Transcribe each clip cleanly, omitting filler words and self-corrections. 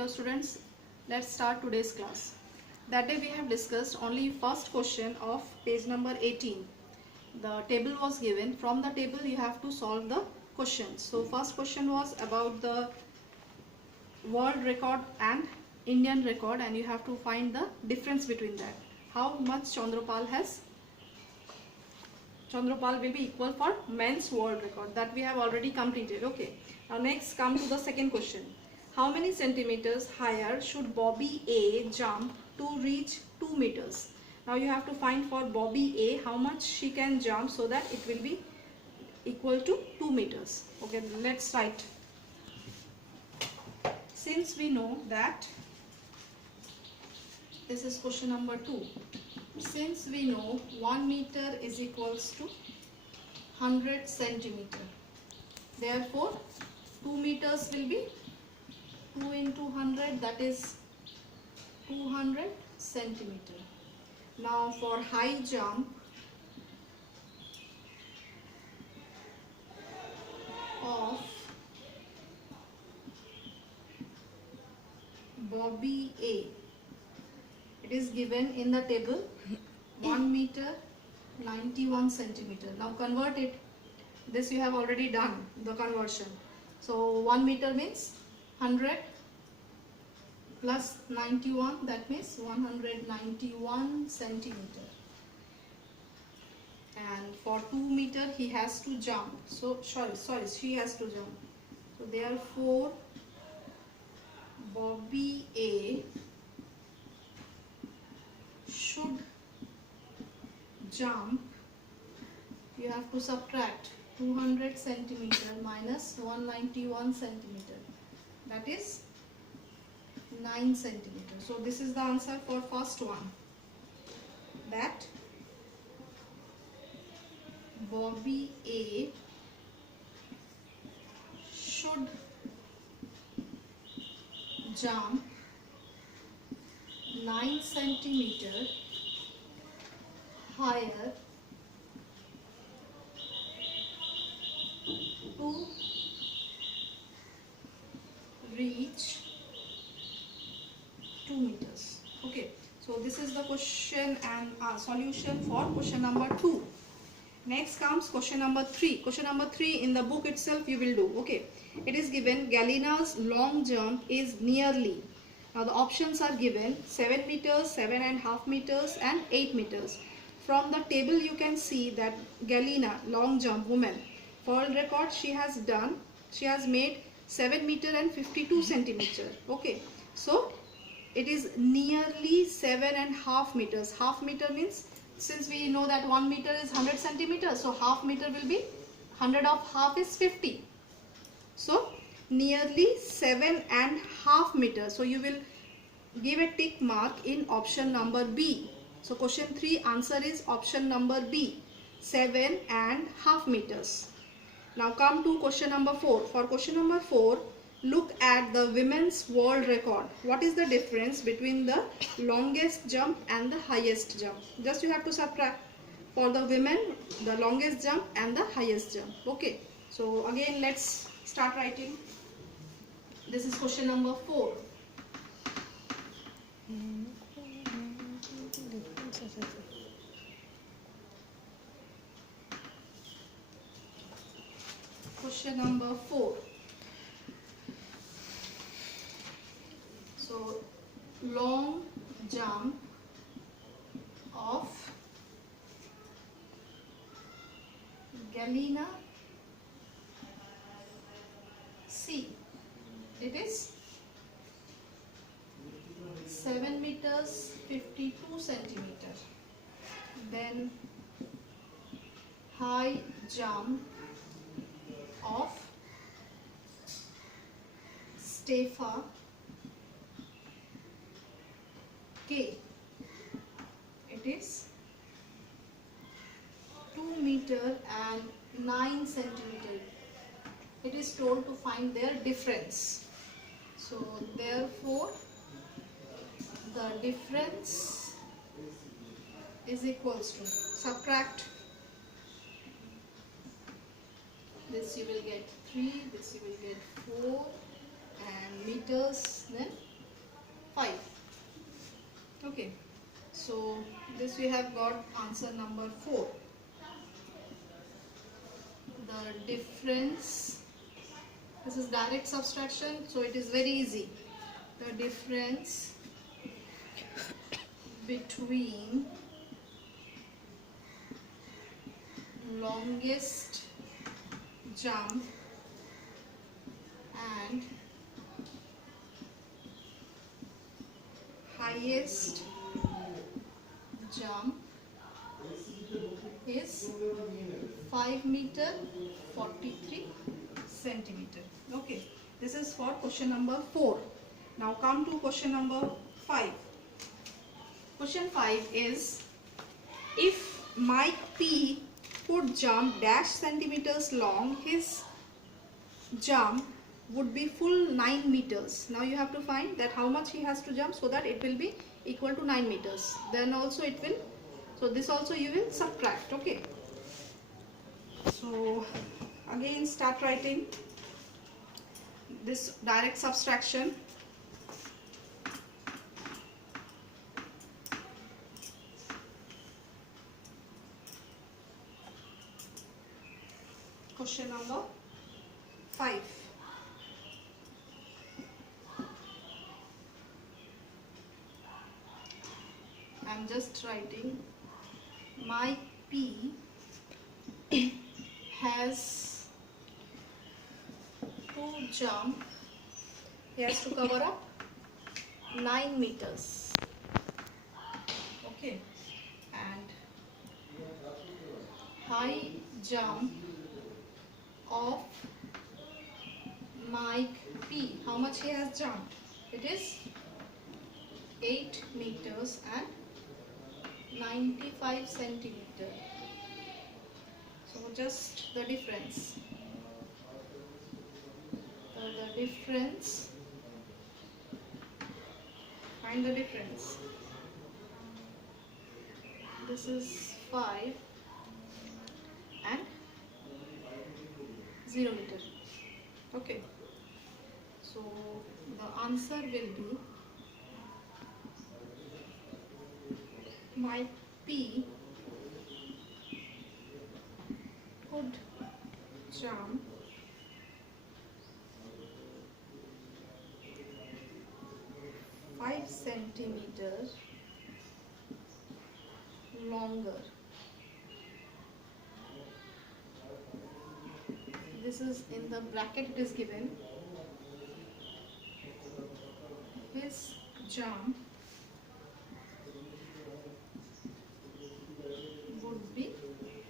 Hello students, let's start today's class. That day we have discussed only first question of page number 18. The table was given. From the table you have to solve the questions. So first question was about the world record and Indian record, and you have to find the difference between that. How much Chandrapal will be equal for men's world record, that we have already completed. Okay. Now next come to the second question. How many centimeters higher should Bobby A jump to reach 2 meters? Now you have to find for Bobby A how much she can jump so that it will be equal to 2 meters. Okay, let's write. Since we know that this is question number 2. Since we know 1 meter is equals to 100 centimeter, therefore 2 meters will be 2 into 100, that is 200 centimeter. Now for high jump of Bobby A, it is given in the table 1 meter 91 centimeter. Now convert it. This you have already done the conversion. So 1 meter means 100 plus 91, that means 191 centimeter. And for 2 meter he has to jump. So she has to jump. So therefore Bobby A should jump, you have to subtract 200 centimeter minus 191 centimeter, that is 9 centimeter. So this is the answer for first one, that Bobby A should jump 9 centimeter higher to reach 2 meters. Okay, so this is the question and solution for question number 2. Next comes question number 3. Question number 3 in the book itself you will do. Okay, it is given Galina's long jump is nearly. Now the options are given 7 meters, 7.5 meters and 8 meters. From the table you can see that Galina, long jump woman, world record she has made 7 meter and 52 centimeter. Okay, so it is nearly 7.5 meters. Half meter means, since we know that 1 meter is 100 centimeters, so half meter will be 100 of half is 50. So nearly 7.5 meters. So you will give a tick mark in option number B. So question 3 answer is option number B, 7.5 meters. Now come to question number 4. For question number 4, look at the women's world record. What is the difference between the longest jump and the highest jump? Just you have to subtract. For the women, the longest jump and the highest jump. Okay, so again let's start writing. This is question number 4. Question number 4. So long jump of Galina C, it is 7 meters 52 centimeter. Then high jump of Stefa K, it is 2 meter and 9 centimeter. It is told to find their difference. So therefore the difference is equals to, subtract this you will get 3, this you will get 4, and meters then 5. Okay, so this we have got answer number 4. The difference, this is direct subtraction, so it is very easy. The difference between longest jump and highest jump is 5 meter 43 centimeter. Okay, this is for question number 4. Now come to question number 5. Question 5 is, if Mike P could jump dash centimeters long, his jump would be full 9 meters. Now you have to find that how much he has to jump so that it will be equal to 9 meters. Then also it will, so this also you will subtract. Okay, so again start writing this direct subtraction. Question number 5. I'm just writing Mike P has to jump, he has to cover up 9 meters. Okay, and high jump of Mike P, how much he has jumped? It is 8 meters and 95 centimeter. So just the difference. The difference, find the difference. This is 5 and 0 meter. Okay, so the answer will be Mike P could jump 5 centimeters longer. This is in the bracket, it is given. His jump would be,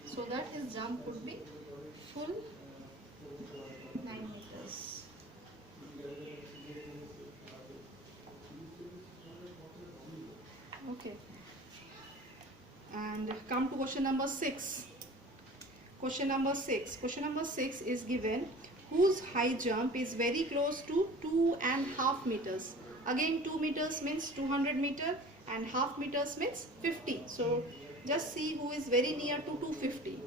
so that his jump would be full 9 meters. Okay, and come to question number 6. Question number 6. Question number 6 is given, whose high jump is very close to 2.5 meters. Again 2 meters means 200 meter and half meters means 50. So just see who is very near to 250.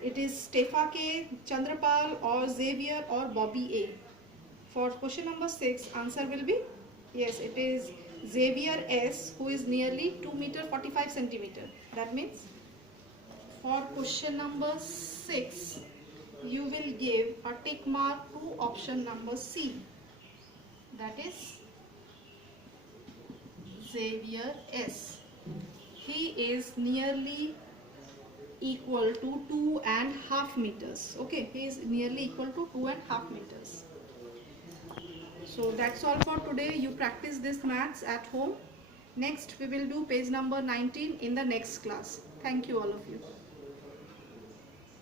It is Stefake, Chandrapal or Xavier or Bobby A. For question number 6, answer will be, yes, it is Xavier S, who is nearly 2 meter 45 centimeter. That means for question number 6, you will give a tick mark to option number C. That is Xavier S. He is nearly equal to 2.5 meters. Okay, he is nearly equal to 2.5 meters. So that's all for today. You practice this maths at home. Next we will do page number 19 in the next class. Thank you all of you.